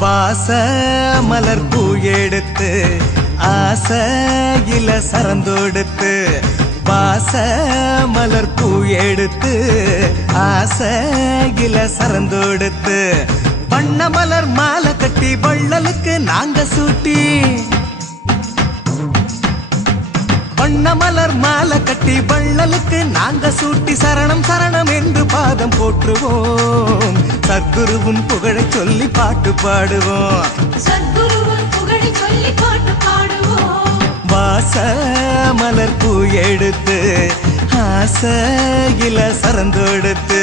வாச மலர் பூ எடுத்து ஆசையில சரந்தோடுத்து வாச மலர் பூ எடுத்து ஆசையில சரந்தோடுத்து வண்ண மலர் மாலை கட்டி வள்ளலுக்கு நாங்க சூட்டி. வண்ண மலர் மாலை கட்டி வள்ளலுக்கு நாங்க சூட்டி. சரணம் சரணம் என்று பாதம் போற்றுவோம். சத்குருவின் புகழை சொல்லி பாட்டு பாடுவோம். சத்குருவின் புகழை சொல்லி பாட்டு பாடுவோம். வாச மலர் பூ எடுத்து ஆசையில சரந்தொடுத்து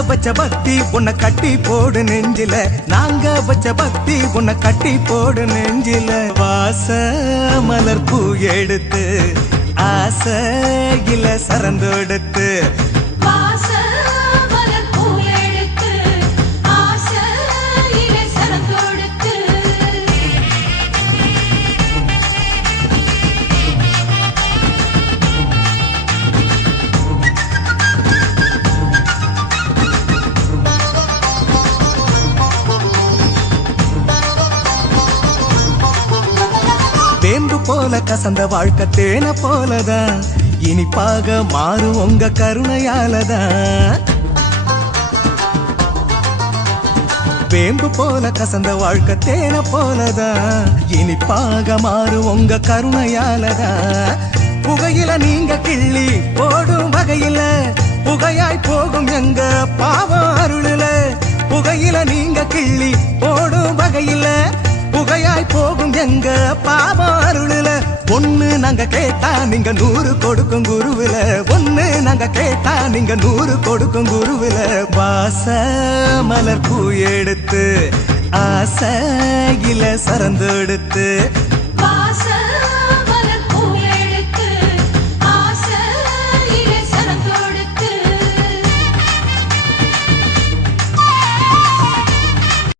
வச்ச பக்தி உன்னை கட்டி போடு நெஞ்சில. நாங்க வச்ச பக்தி உன்னை கட்டி போடு நெஞ்சில. வாச மலர் பூ எடுத்து ஆசையில சரந்தொடுத்து தேம்பு போல கசந்த வாழ்க்கை தேன போலதான் இனிப்பாக மாறு உங்க கருணையாலதான் வேம்பு போல கசந்த வாழ்க்கை தேன போலதான் இனிப்பாக மாறு உங்க கருணையாலதான் புகையில நீங்க கிள்ளி போடும் வகையில புகையாய் போகும் எங்க பாவம் அருளுல புகையில நீங்க கிள்ளி போடும் வகையில புகையாய் போகும் எங்க பாவம் அருளுல. ஒண்ணு நாங்க கேட்டா நீங்க நூறு கொடுக்கும் குருவில. ஒண்ணு நாங்க கேட்டா நீங்க நூறு கொடுக்கும் குருவில. வாச மலர் பூ எடுத்து ஆசையில சரந்தெடுத்து